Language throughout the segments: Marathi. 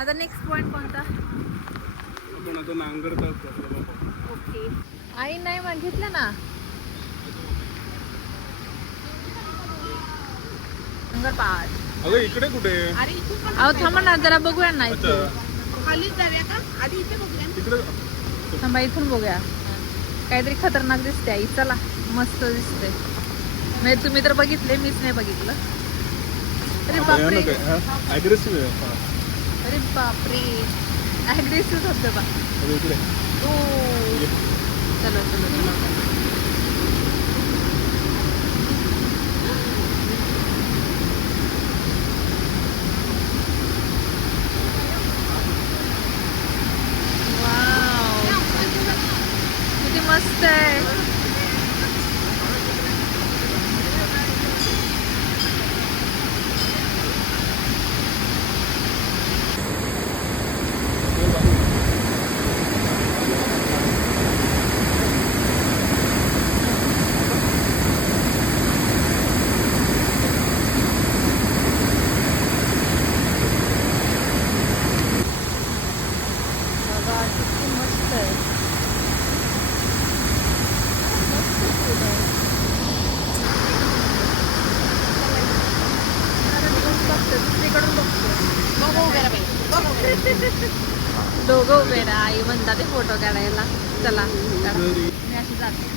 आता नेक्स्ट पॉइंट कोणता? आपण आता नांगरतात. ओके. आई नाही मागितलं ना. नांगरपाट. अगं इकडे कुठे? अहो थांबा ना जरा बघूया ना इथे. खाली जाऊया का? आधी इथे बघूया. तिकडे थांबा इथून बघूया. काहीतरी खतरनाक दिसते आई. चला मस्त दिसते. म्हणजे तुम्ही तर बघितले, मीच नाही बघितलं. अरे बापरे. अग्रेसिव्ह आहे. अरे बापरे. ॲग्रेसिव्ह धबधबा. इकडे ओ चलो चलो चलो. वाव किती मस्त आहे. बघा किती मस्त आहे. मस्त food आहे. अरे बघते दुसरीकडून बघते. बघू वगैरे बाई. दोघं उभे राहा. आई म्हणतात ते फोटो काढायला. चला काढा. मी अशी जाते.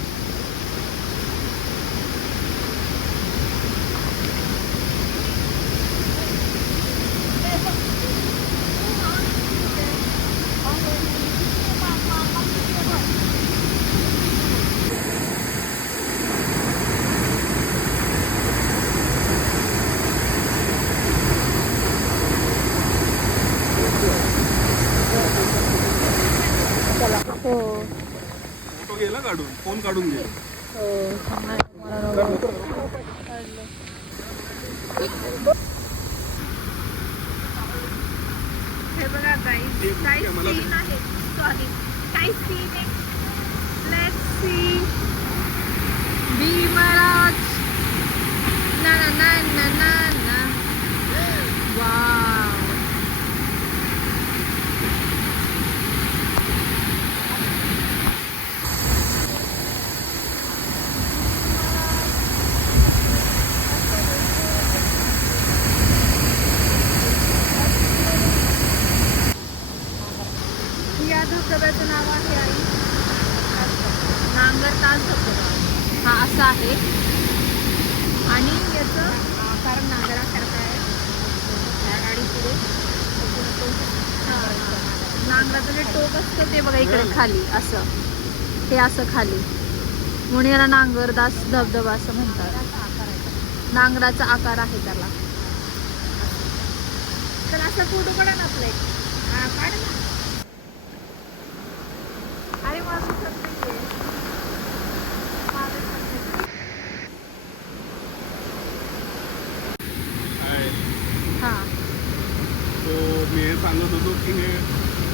चला. हो फोटो गेला काढून. फोन काढून घे. हो नाही, मला नको. काढलं. हे बघा गाईस, काय सीन आहे. सॉरी काय सीन आहे. Let's see. भीमराज. ना ना ना ना ना ना. वाव. या धबधब्याचं नाव आहे आई नांगरताल धबधबा. हा असा आहे आणि याचं कारण नांगरासारखं आहे. गाडी पुढे नांगराचं जे टोक असतं ते बघा इकडे खाली असं. ते असं खाली म्हणून याला नांगरदास धबधबा असं म्हणतात. नांगराचा आकार आहे त्याला. तर असा फोटो काढा ना आपला एक. काढ ना. अरे माझं सत्य हां. सो मी हे सांगत होतो की हे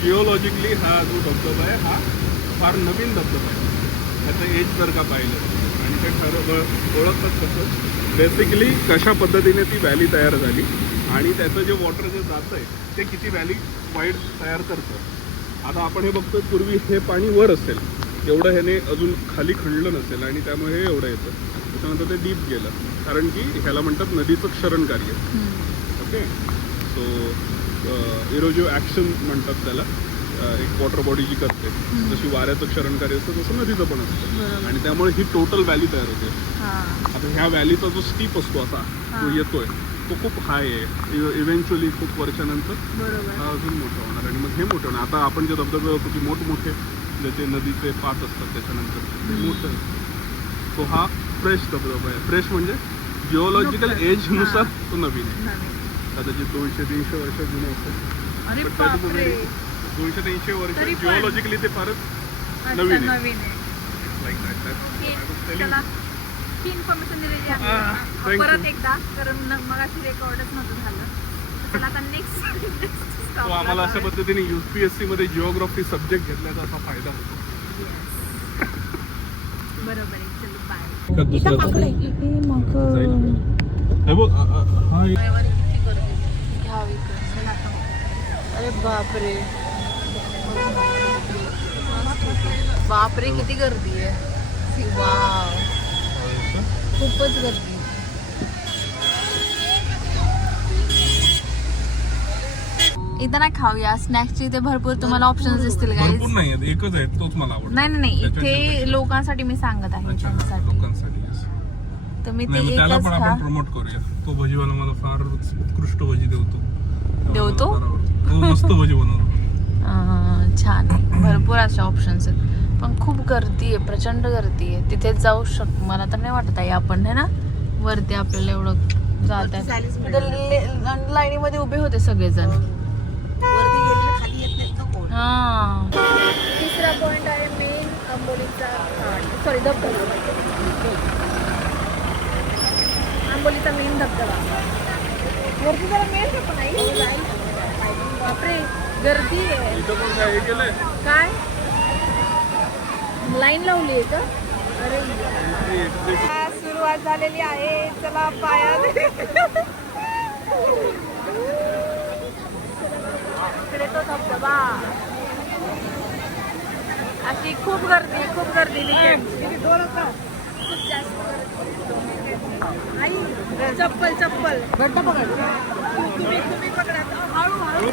जिओलॉजिकली हा जो धबधबा आहे हा फार नवीन धबधबा आहे. त्याचं एज जर का पाहिलं आणि ते खरं ओळखतात कसं बेसिकली कशा पद्धतीने ती व्हॅली तयार झाली आणि त्याचं जे वॉटर जे जातं आहे ते किती व्हॅली वाईड तयार करतं. आता आपण हे बघतो पूर्वी हे पाणी वर असेल एवढं ह्याने अजून खाली खणलं नसेल आणि त्यामुळे हे एवढं येतं. त्याच्यानंतर ते डीप गेलं कारण की ह्याला म्हणतात नदीचं क्षरण कार्य. ओके. सो इरोजिव्ह ॲक्शन म्हणतात त्याला. एक वॉटर बॉडी जी करते जशी वाऱ्याचं क्षरण कार्य असतं तसं नदीचं पण असतं आणि त्यामुळे ही टोटल व्हॅली तयार होते. आता ह्या व्हॅलीचा जो स्टीप असतो असा जो येतोय तो खूप हाय आहे. इव्हेंच्युअली खूप वर्षानंतर हा अजून मोठा होणार आणि मग हे मोठं होणार. आता आपण जे धबधबे होतो की मोठमोठे ज्याचे नदीचे पात असतात त्याच्यानंतर मोठं. सो हा फ्रेश धबधबा आहे. फ्रेश म्हणजे जिओलॉजिकल एजनुसार तो नवीन आहे. कदाचित 200-300 वर्ष जुनं असेल. 200-300 वर्ष जिओलॉजिकली ते फारच नवीन आहे. चला ही इन्फॉर्मेशन दिलेली आहे परत एकदा कारण मगाशी रेकॉर्डच नव्हतं झालं. चला आता नेक्स्ट आम्हाला अशा पद्धतीने UPSC मध्ये जिओग्राफी सब्जेक्ट घेतल्याचा असा फायदा होतो. बरोबर आहे. चलो बाय. अरे बापरे, बापरे किती गर्दी आहे. वाव, खूपच गर्दी. इथं नाही खाऊया, स्नॅक्सचे इथे भरपूर तुम्हाला ऑप्शन्स दिसतील भरपूर गाईज. नाही आहेत, एकच आहे, तोच मला आवडतो. नाही नाही नाही, त्याच्यात इथे लोकांसाठी मी सांगत आहे, अच्छा, त्यांच्यासाठी. लोकांसाठी yes. तर मी नाही, ते मग त्याला एकच पण खा. आपण प्रमोट करूया. तो भजीवाला मला फार उत्कृष्ट भजी देवतो. देवतो? तो मस्त भजी बनवतो. छान आहे, भरपूर असे ऑप्शन्स आहेत, पण खूप गर्दी आहे, प्रचंड गर्दी आहे. तिथे जाऊ मला तर नाही वाटत आहे आपण है ना वरती आपल्याला एवढं जात आहे. लाईनीमध्ये उभे होते सगळेजण. वरती गेलेलं खाली येत नाही का कोण? हा, तिसरा पॉइंट आहे मेन आंबोलीचा घाट, सॉरी धबधबा. आंबोलीचा मेन धबधबा वरती जरा मेन पण आहे. बापरे गर्दी आहे. इथं पण काय हे केलंय? काय लाईन लावली आहे का? अरे सुरुवात झालेली आहे. चला पाया इकडे तो धबधबा. अशी खूप गर्दी, खूप गर्दी तिथे. खूप जास्त आई चप्पल चप्पल तुम्ही पकडा. हळू हळू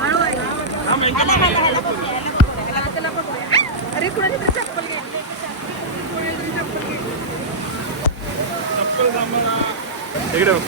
हळू आहे. त्याला पकडूया. अरे कुणाची तरी चप्पल घ्यायची. इकडे बघ.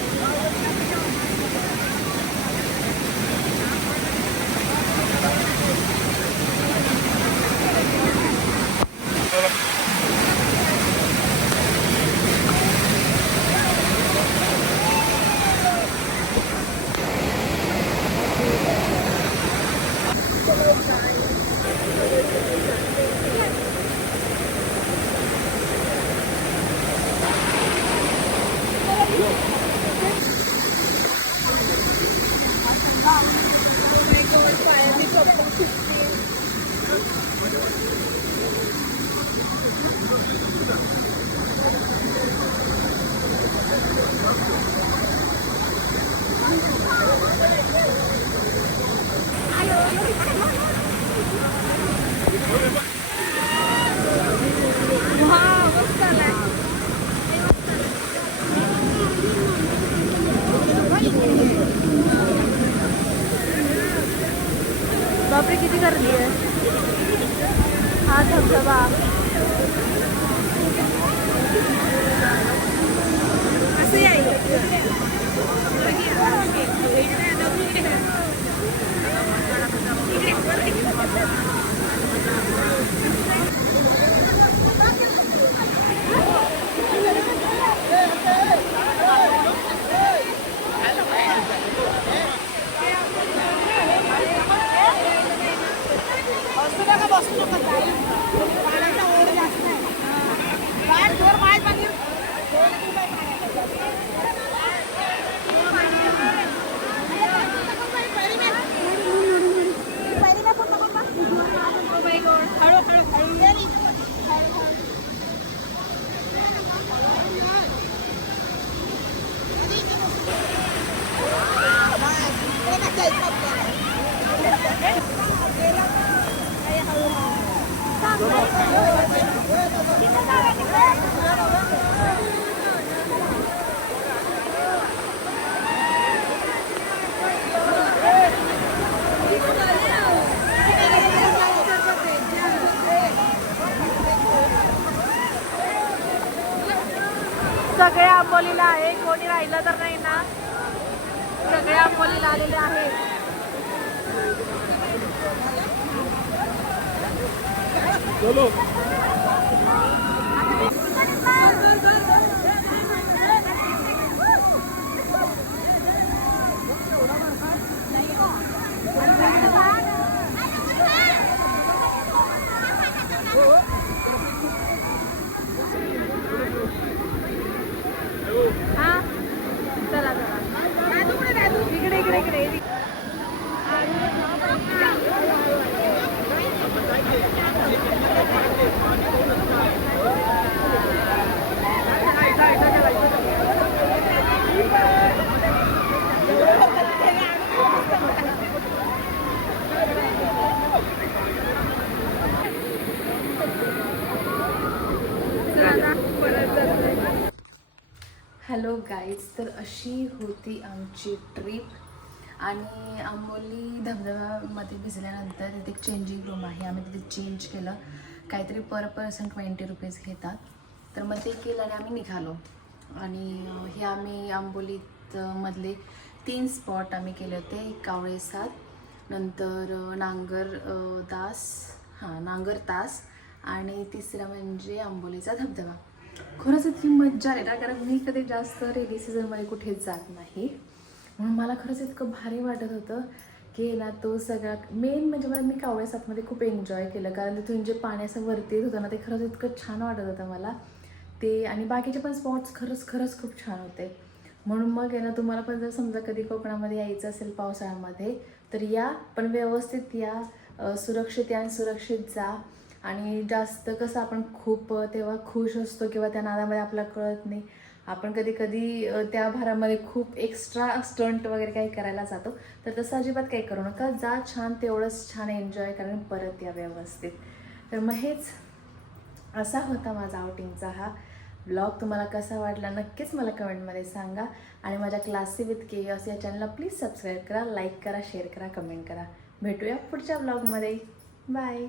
बापरे किती गर्दी आहे. हा धबधबा असं सगळे आंबोलीला आहे, कोणी राहिलं तर नाही ना. सगळे आंबोलीला आलेले आहेत. चलो हा चला चला इकडे इकडे इकडे. गाईज, तर अशी होती आमची ट्रिप आणि आंबोली धबधब्यामध्ये भिजल्यानंतर तिथे एक चेंजिंग रूम आहे. आम्ही तिथे चेंज केलं. काहीतरी पर पर्सन 20 रुपीज घेतात. तर मग ते केलं आणि आम्ही निघालो. आणि हे आम्ही आंबोलीत मधले 3 स्पॉट आम्ही केले होते. कावळे साद, नंतर नांगर तास आणि तिसरं म्हणजे आंबोलीचा धबधबा. खरंच इतकी मज्जा आली ना, कारण मी कधी जास्त रेनी सीझनमध्ये कुठेच जात नाही. म्हणून मला खरंच इतकं भारी वाटत होतं की ना तो सगळा मेन म्हणजे मी कावळे सातमध्ये खूप एन्जॉय केलं. कारण तिथून जे पाण्याचं वरती येत होतं ना, ते खरंच इतकं छान वाटत होतं मला ते. आणि बाकीचे पण स्पॉट्स खरंच खूप छान होते. म्हणून मग आहे ना, तुम्हाला पण जर समजा कधी कोकणामध्ये यायचं असेल पावसाळ्यामध्ये तर या, पण व्यवस्थित या, सुरक्षित या आणि सुरक्षित जा. आणि जास्त कसं आपण खूप तेव्हा खुश असतो किंवा त्या नादामध्ये आपल्याला कळत नाही. आपण कधी कधी त्या भारामध्ये खूप एक्स्ट्रा स्टंट वगैरे काही करायला जातो. तर तसं अजिबात काही करू नका. जा छान, तेवढंच छान एन्जॉय करून परत या व्यवस्थित. तर मग हेच असा होता माझा आउटिंगचा हा ब्लॉग. तुम्हाला कसा वाटला नक्कीच मला कमेंटमध्ये सांगा. आणि माझ्या क्लासी विथ केयॉस या चॅनलला प्लीज सबस्क्राईब करा, लाईक करा, शेअर करा, कमेंट करा. भेटूया पुढच्या ब्लॉगमध्ये. बाय.